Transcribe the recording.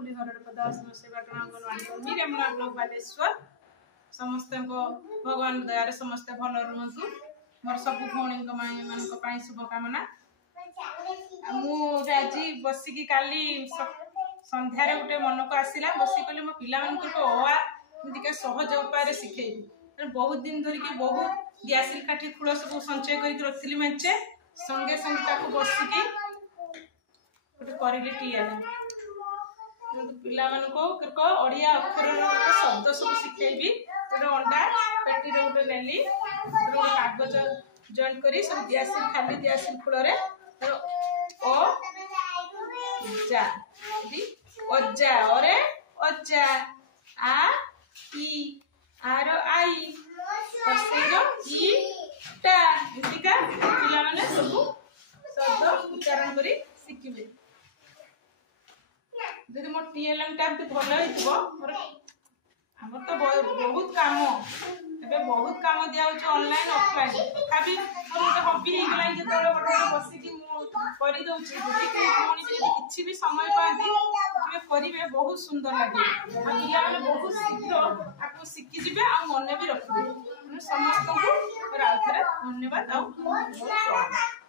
बुली हरड़पदा सेवाटना अंगनवाड़ी कर्मी रेमुना ब्लॉक बालेश्वर समस्त भगवान दयार समस्ते भल रुहतु मोर सब भौणी मान शुभकामना मुझे आज बसिकी काली संध्यारे गोटे मन को आसला बसिक मो पिला सहज उपाय शिखेबी बहुत दिन धरिकी बहुत ग्यासिल काठी खूल सब संचय कर रखी मेचे संगे संगे बसिकी गोटे करली टीएल पिला ओडिया अक्षर शब्द सब शिखेबी अंडा पेटी गोटे नेली कागज जॉइंट करी सब दियासिल खाली दियासिल फूल ओ जा अज्जा अरे अज्जा आ ई आर आई हसेरो ई टा इतिका पिला माने सब शब्द उच्चारण करी शिखिबे जदि मो टीएलएम टा भी भल होइतबो मोर हमर तो बहुत काम एबे बहुत काम दिया होछ ऑनलाइन ऑफलाइन तथापि मोर गोटे हॉबी हे गेला जे तोले गोटे बसी कि मो करि दउछि जदि कोनी किछि भी समय पाती तबे करिवे बहुत सुंदर लागे आ पिला माने बहुत शीघ्र आपको शिखि जिवे आ मन भी रखिबे समस्त को राउथरे धन्यवाद आ